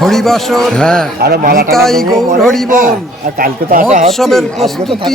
হরিবাসর হ্যাঁ। নিতাই গৌর হরিবল। আর কালকে তো আসা হচ্ছে, মহোৎসবের প্রস্তুতি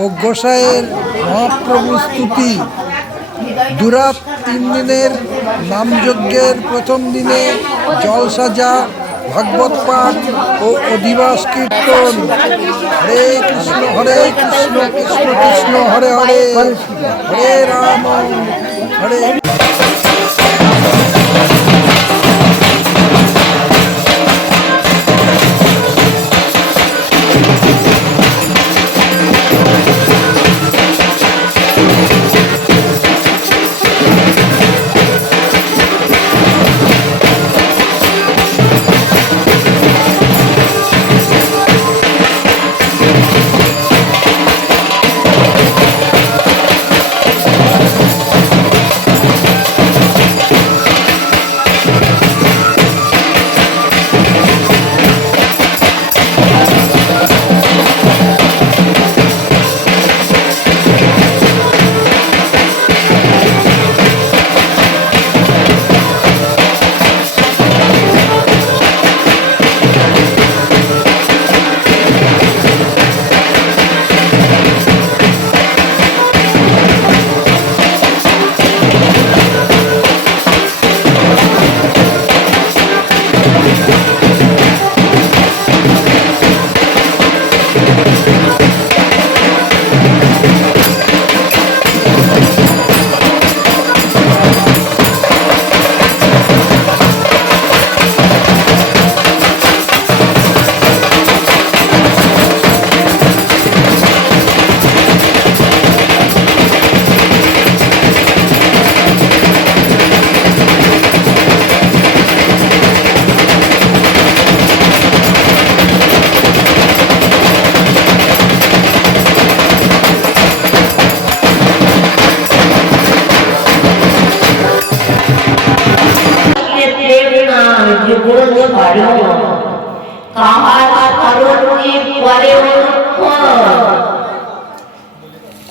ও গোসাইয়ের মহাপ্রভু স্তুতি। দুরাত তিন দিনের নামযজ্ঞের প্রথম দিনে জলসাজা ভাগবত পাঠ ও অধিবাস কীর্তন। হরে কৃষ্ণ হরে কৃষ্ণ কৃষ্ণ কৃষ্ণ হরে হরে। হরে রাম হরে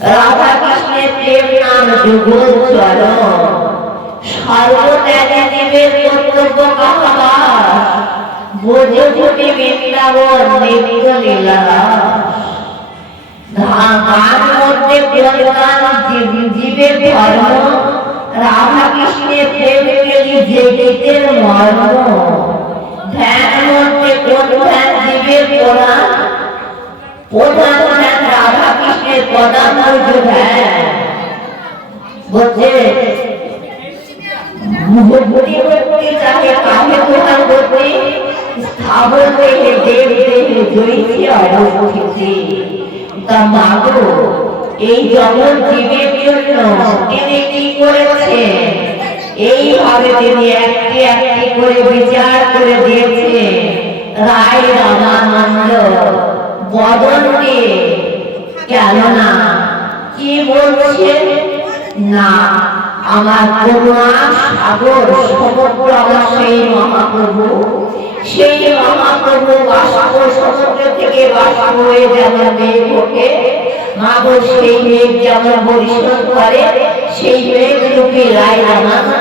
রাধা কৃষ্ণের প্রেম নাম যুগল রাধা কৃষ্ণের প্রেম পেলি মর্ম। ধ্যান মধ্যে প্রধান জীবের প্রধান প্রধান ধ্যান রাধা কৃষ্ণের প্রধান ধ্যান। বলছে ভক্তি ভক্তি যাকে কাহে প্রধান করতে, স্থাবর দেহে দেব দেহে জয়িতে অবস্থিতি। তা মাগো, এই জগৎ জীবের জন্য তিনি কি করেছে এইভাবে তিনি একটি একটি করে বিচার করে দিয়েছে। রায় রামানন্দ বদন দিয়ে কেননা কি বলছে না, আমার করুণা সাগর সমগ্র আমার সেই মহাপ্রভু। সেই মহাপ্রভু বাষ্প সমুদ্র থেকে বাষ্প হয়ে যেমন মেঘ ওঠে, মাগো সেই মেঘ যেমন বরিশন করে, সেই মেঘ রূপে রায় রামানন্দ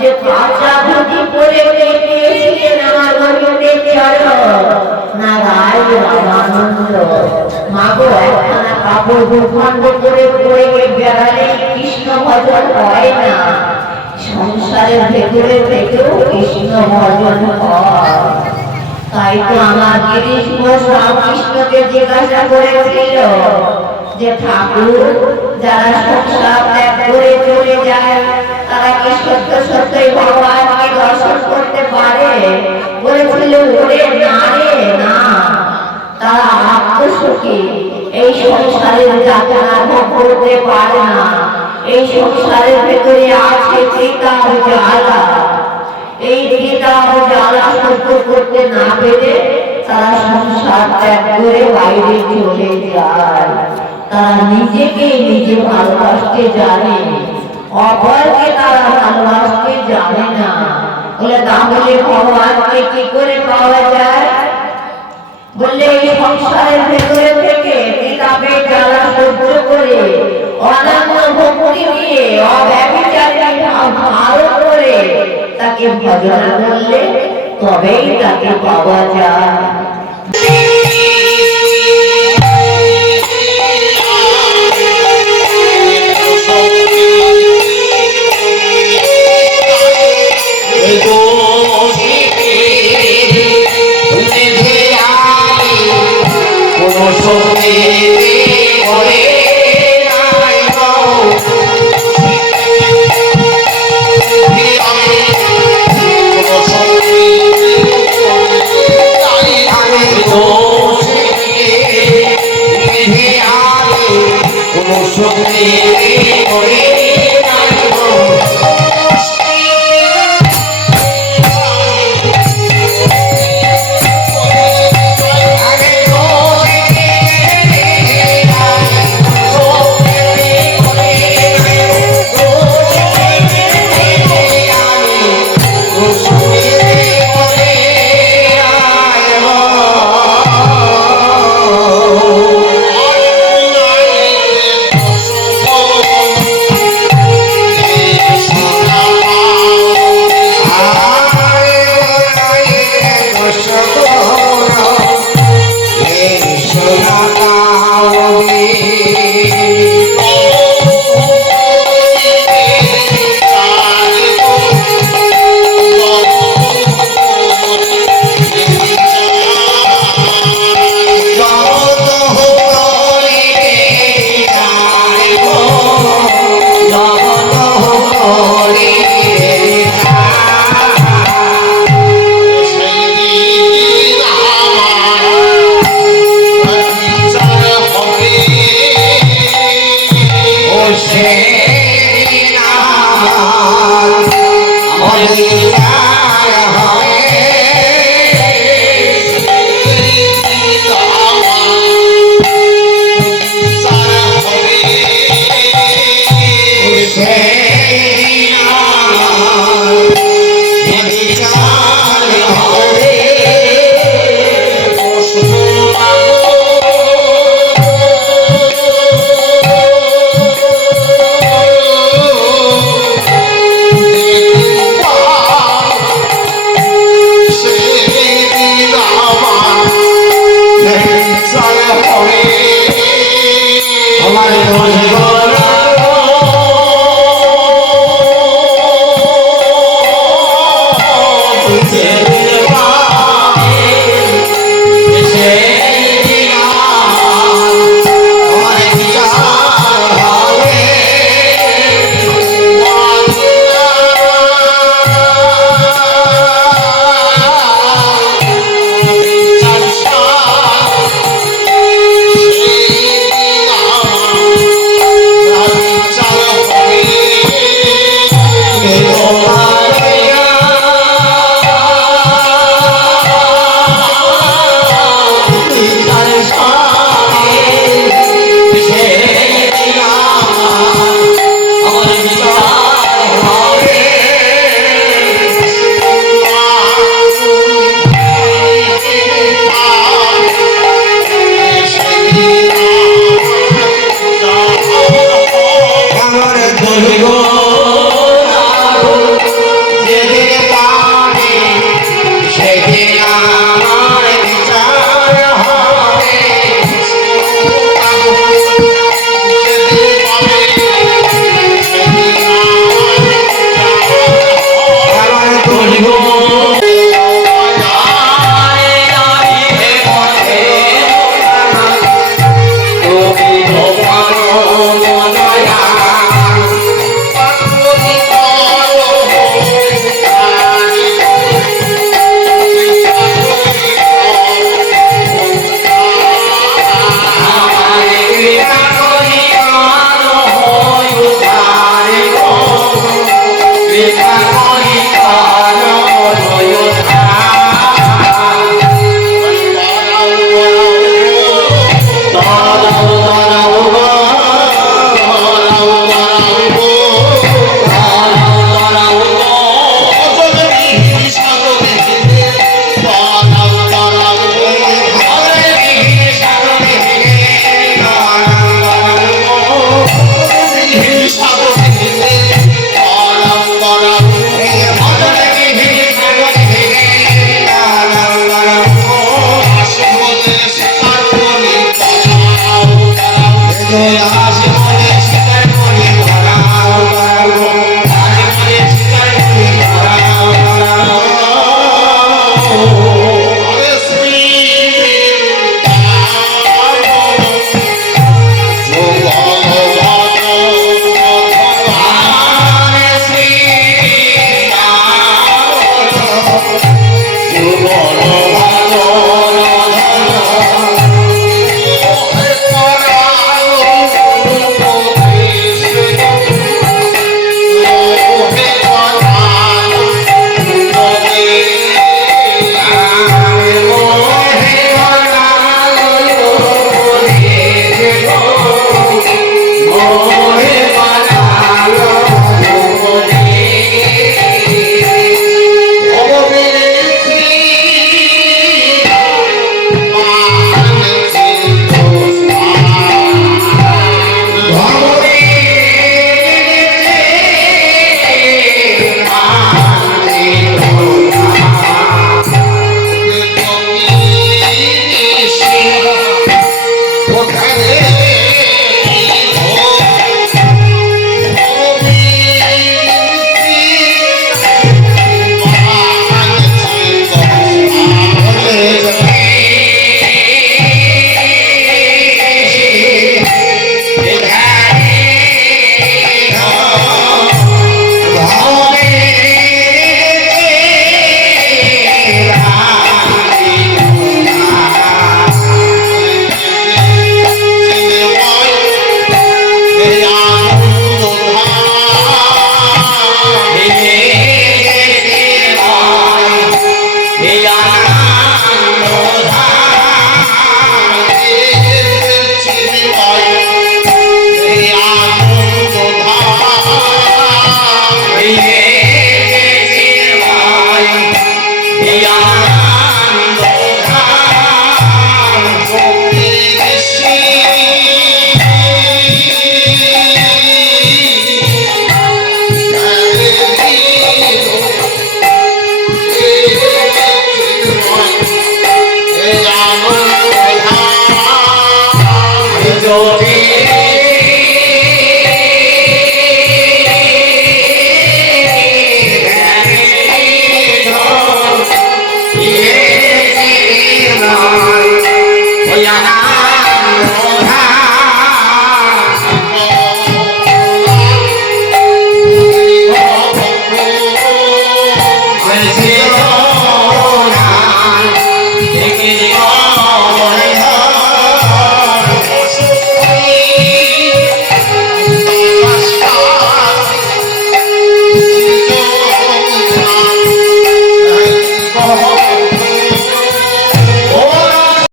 যে বেড়ালে কৃষ্ণ ভজন তাই তো আমার গিরিশ রামকৃষ্ণকে জিজ্ঞাসা করেছিল যে ঠাকুর, যারা সংসার ত্যাগ করে চলে যায় তারা কি সত্য সত্যই ভগবানকে দর্শন করতে পারে? বলেছিল, ওরে না রে, না। তারা আত্মসুখী। এই সংসারের যাত্রা ভোগ করতে পারে না। এই সংসারের ভেতরে আছে চিতার জ্বালা। এই পিতা ও জ্বালা সহ্য করতে না পেরে তারা সংসার ত্যাগ করে বাইরে চলে যায়। তারা নিজেকে নিজে ভালোবাসতে জানে। অপরকে তারা ভালোবাসতে জানে না। বলে, তাহলে ভগবানকে কি করে পাওয়া যায়? বললে, এই সংসারের ভেতরে থেকে পিতাপের জ্বালা সহ্য করে অনন্য নিয়ে অব্যভিচারী ভাব করে, তাকে ভজনা করলে তবেই তাকে পাওয়া যায়। Yeah.